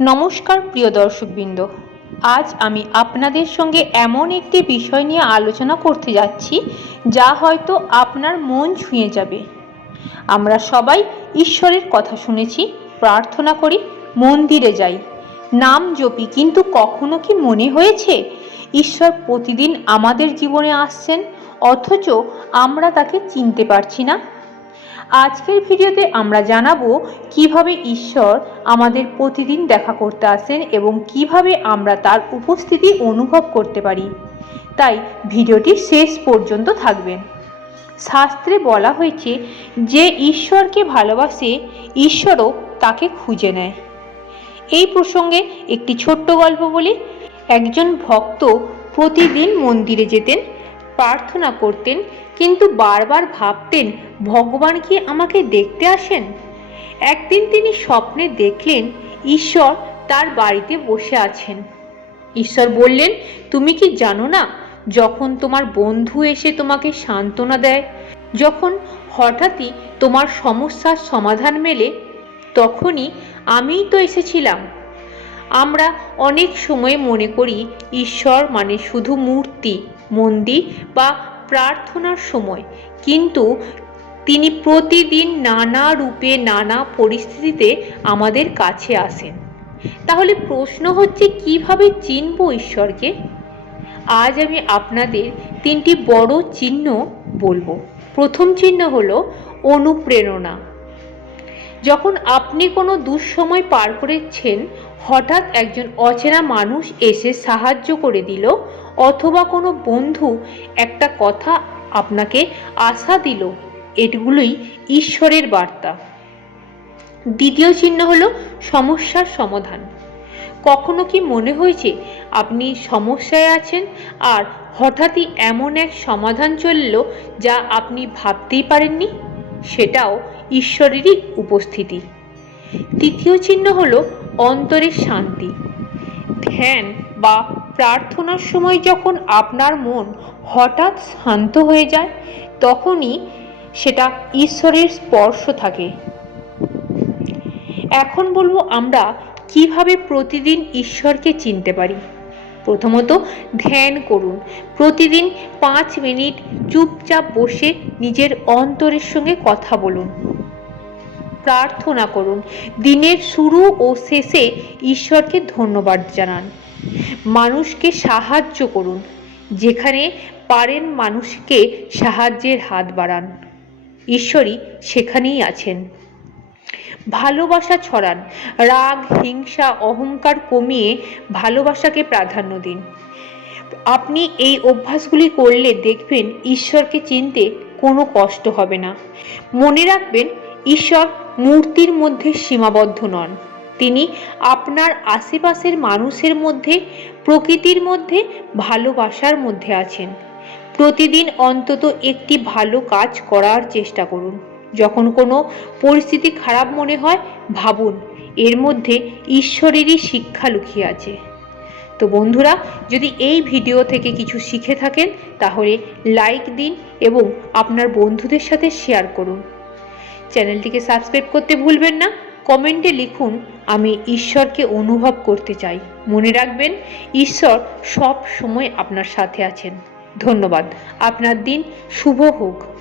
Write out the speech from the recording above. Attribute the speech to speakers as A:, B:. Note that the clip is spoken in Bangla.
A: নমস্কার, প্রিয় দর্শকবৃন্দ। আজ আমি আপনাদের সঙ্গে এমন একটি বিষয় নিয়ে আলোচনা করতে যাচ্ছি, যা হয়তো আপনার মন ছুঁয়ে যাবে। আমরা সবাই ঈশ্বরের কথা শুনেছি, প্রার্থনা করি, মন্দিরে যাই। নাম জপি, কিন্তু কখনো কি মনে হয়েছে, ঈশ্বর প্রতিদিন আমাদের জীবনে আসছেন, অথচ আমরা তাকে চিনতে পারছি না? আজকের ভিডিওতে আমরা জানাব কীভাবে ঈশ্বর আমাদের প্রতিদিন দেখা করতে আসেন এবং কীভাবে আমরা তার উপস্থিতি অনুভব করতে পারি। তাই ভিডিওটি শেষ পর্যন্ত থাকবেন। শাস্ত্রে বলা হয়েছে, যে ঈশ্বরকে ভালোবাসে, ঈশ্বরও তাকে খুঁজে নেয়। এই প্রসঙ্গে একটি ছোট্ট গল্প বলি। একজন ভক্ত প্রতিদিন মন্দিরে যেতেন, প্রার্থনা করতেন কিন্তু বারবার ভাবতেন, ভগবান কি আমাকে দেখতে আসেন? একদিন তিনি স্বপ্নে দেখলেন, ঈশ্বর তার বাড়িতে বসে আছেন। ঈশ্বর বললেন, তুমি কি জানো না, যখন তোমার বন্ধু এসে তোমাকে সান্ত্বনা দেয়, যখন হঠাৎই তোমার সমস্যার সমাধান মেলে, তখনই আমিই তো এসেছিলাম। আমরা অনেক সময় মনে করি, ঈশ্বর মানে শুধু মূর্তি, মন্দির বা প্রার্থনার সময়। কিন্তু তিনি প্রতিদিন নানা রূপে নানা পরিস্থিতিতে আমাদের কাছে আসেন। তাহলে প্রশ্ন হচ্ছে, কীভাবে চিনব ঈশ্বরকে? আজ আমি আপনাদের তিনটি বড় চিহ্ন বলব। প্রথম চিহ্ন হলো অনুপ্রেরণা। যখন আপনি কোনো দুঃসময় পার করেছেন, হঠাৎ একজন অচেনা মানুষ এসে সাহায্য করে দিল, অথবা কোনো বন্ধু একটা কথা আপনাকে আশা দিল এগুলোই ঈশ্বরের বার্তা। দ্বিতীয় চিহ্ন হলো সমস্যার সমাধান। কখনো কি মনে হয়েছে আপনি সমস্যায় আছেন আর হঠাৎই এমন এক সমাধান চলল যা আপনি ভাবতেই পারেননি? সেটাও ঈশ্বরেরই উপস্থিতি। তৃতীয় চিহ্ন হল অন্তরের শান্তি। ধ্যান বা প্রার্থনার সময় যখন আপনার মন হঠাৎ শান্ত হয়ে যায়, তখনই সেটা ঈশ্বরের স্পর্শ থাকে। এখন বলব আমরা কীভাবে প্রতিদিন ঈশ্বরকে চিনতে পারি? প্রথমত ধ্যান করুন। প্রতিদিন পাঁচ মিনিট চুপচাপ বসে নিজের অন্তরের সঙ্গে কথা বলুন। প্রার্থনা করুন। দিনের শুরু ও শেষে ঈশ্বরকে ধন্যবাদ জানান। মানুষকে সাহায্য করুন। যেখানে পারেন মানুষকে সাহায্যের হাত বাড়ান। ঈশ্বরই সেখানেই আছেন। ভালোবাসা ছড়ান। রাগ, হিংসা, অহংকার কমিয়ে ভালোবাসাকে প্রাধান্য দিন। আপনি এই অভ্যাসগুলি করলে দেখবেন ঈশ্বরকে চিনতে কোনো কষ্ট হবে না। মনে রাখবেন, ঈশ্বর মূর্তির মধ্যে সীমাবদ্ধ নন। তিনি আপনার আশেপাশের মানুষের মধ্যে, প্রকৃতির মধ্যে, ভালোবাসার মধ্যে আছেন। প্রতিদিন অন্তত একটি ভালো কাজ করার চেষ্টা করুন। যখন কোনো পরিস্থিতি খারাপ মনে হয়, ভাবুন, এর মধ্যে ঈশ্বরেরই শিক্ষা লুকিয়ে আছে। তো বন্ধুরা, যদি এই ভিডিও থেকে কিছু শিখে থাকেন, তাহলে লাইক দিন এবং আপনার বন্ধুদের সাথে শেয়ার করুন। চ্যানেলটিকে সাবস্ক্রাইব করতে ভুলবেন না, কমেন্টে লিখুন, আমি ঈশ্বরকে অনুভব করতে চাই। মনে রাখবেন, ঈশ্বর সব সময় আপনার সাথে আছেন। ধন্যবাদ। আপনার দিন শুভ হোক।